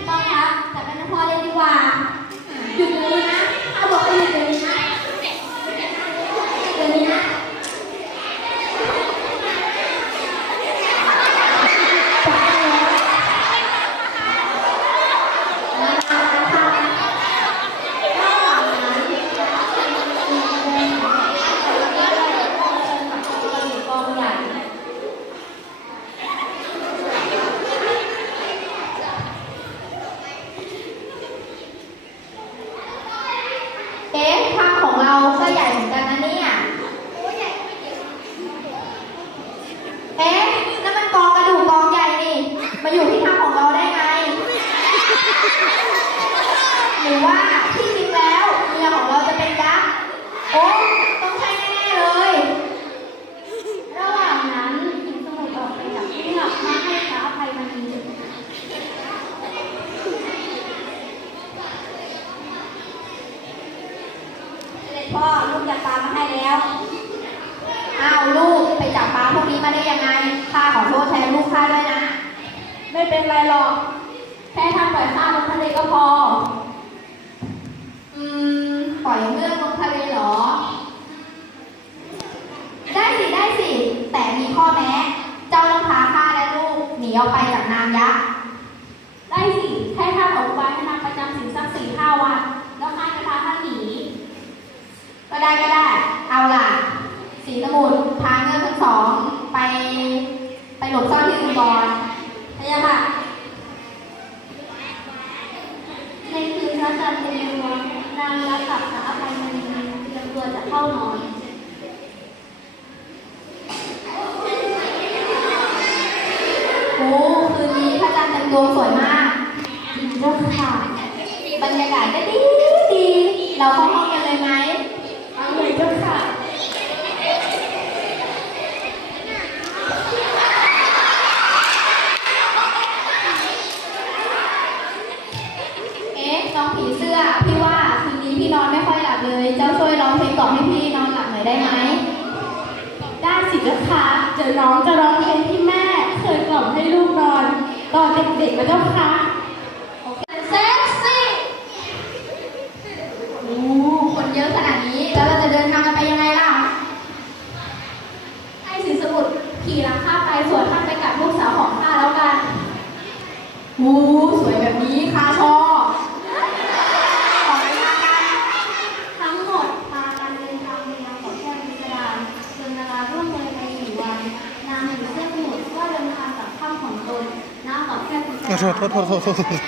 Bye. อยู่ที่ถ้ำของเราได้ไง หรือว่าที่จริงแล้วเรือของเราจะเป็นยักโอ้ต้องใช่แน่ๆเลย ระหว่างนั้นสิงสมุทรออกไปจากเรือกมาให้พระอภัยมณีเสด็จพ่อลูกจับปลามาให้แล้ว อ้าวลูกไปจับปลาพวกนี้มาได้ยังไงข้าขอโทษแทนลูกข้าด้วยนะ ไม่เป็นไรหรอก แค่ทำปล่อยข้าลงทะเลก็พอ อืม ปล่อยเรื่องลงทะเลเหรอ ได้สิ ได้สิ แต่มีข้อแม้ เจ้าต้องพาข้าและลูกหนีออกไปจากนางยักษ์ ได้สิ แค่ท่านออกไปให้นางประจำสิงสักสี่ห้าวัน แล้วข้าจะพาท่านหนี ก็ได้ก็ได้ เอาล่ะ สีสมุทรพาเงือกทั้งสอง ไป ไปหลบซ่อนที่อื่นก่อน พะยะค่ะในคืนพระจันทร์เต็มดวงนางรักกับพระอภัยมณีเตรียมตัวจะเข้านอนโอ้คืนนี้พระจันทร์เต็มดวงสวยมากจริงเจ้าค่ะบรรยากาศก็ดีดี เราเข้าห้องกันเลยไหม เอาเลยเจ้าค่ะ เอ๊ะน้องผีเสื้อ พี่ว่าคืนนี้พี่นอนไม่ค่อยหลับเลย เจ้าช่วยร้ องเพลงกล่อมให้พี่นอนหลับหน่อยได้ไหมได้สิเจ้าค่ะเดี๋ยวน้องจะร้องเพลงที่แม่เคยกล่อมให้ลูกนอนตอนเด็กๆนะเจ้าค่ะ เซ็กซี่โอ้คนเยอะขนาดนี้ แล้วเราจะเดินทางกันไปยังไงล่ะ ให้สินสมุทรขี่หลังข้าไปส่วนท่านไปกับลูกสาวของข้าแล้วกัน โอ้สวยแบบนี้ข้าชอบขอไปทางกัน ทั้งหมดพากันเดินทางไปยังเกาะแก้วพิสดารจนเวลาร่วมเลยไปสี่วัน นางหญิงเสื้อสมุทรก็เดินทางกลับถ้ำของตนณเกาะแก้วพิส โทดารษโทษโทษโทษ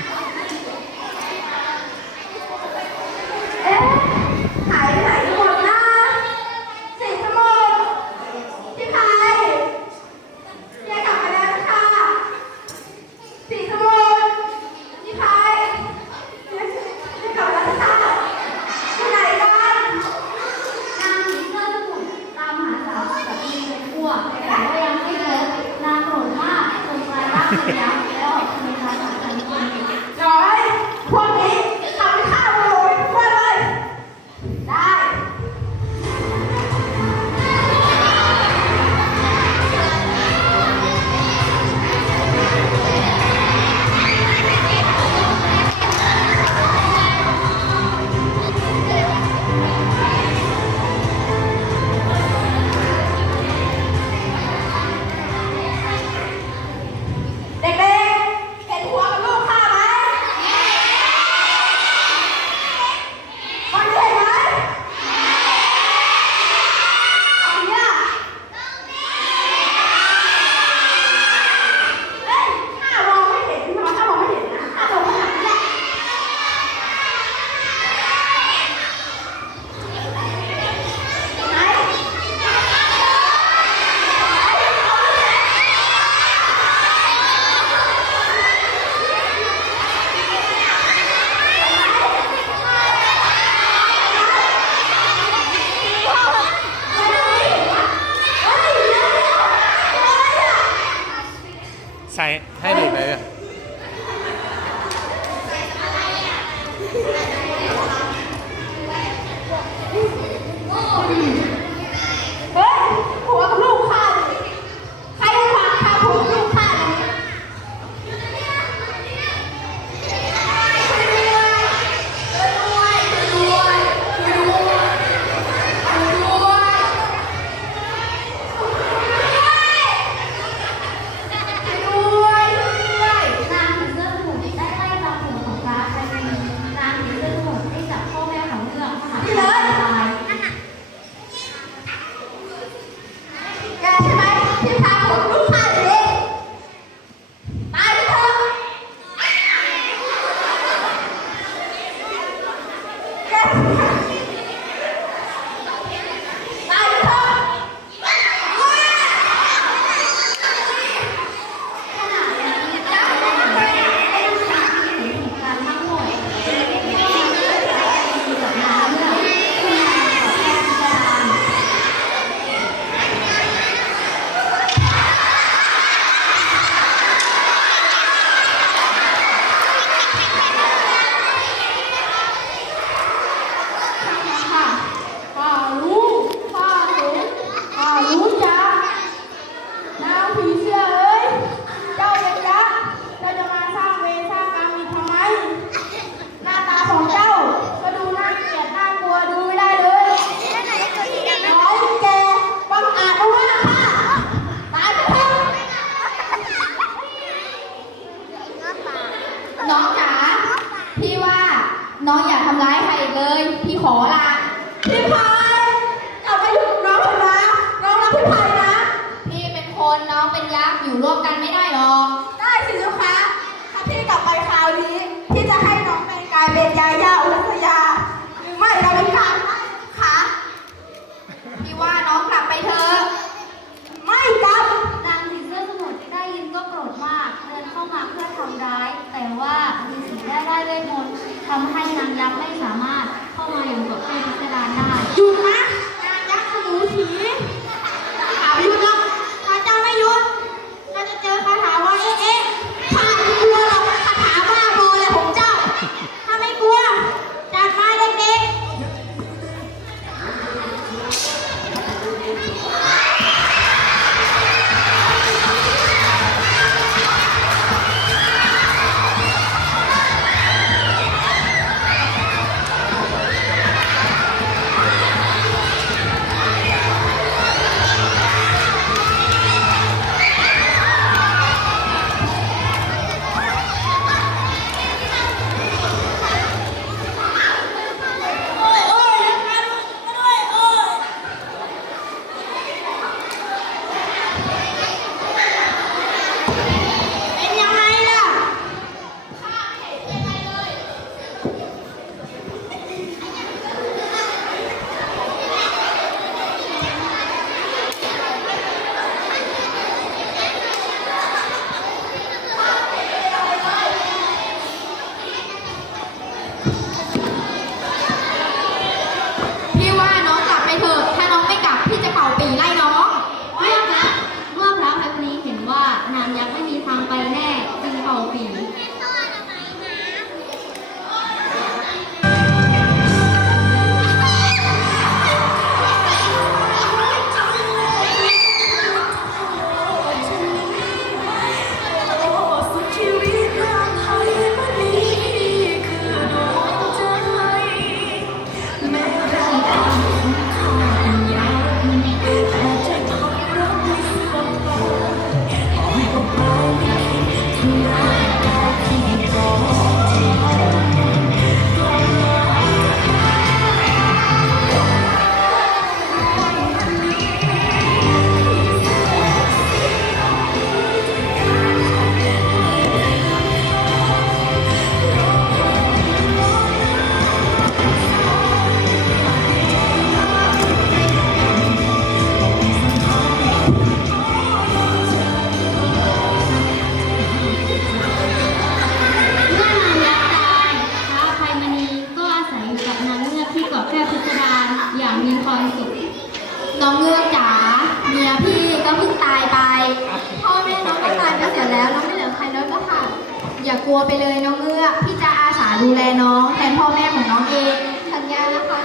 ไปเลยน้องเงือกพี่จะอาสาดูแลน้องแทนพ่อแม่ของน้องเอง สัญญานะคะ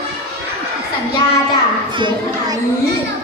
สัญญาจ้ะเสียงขนาด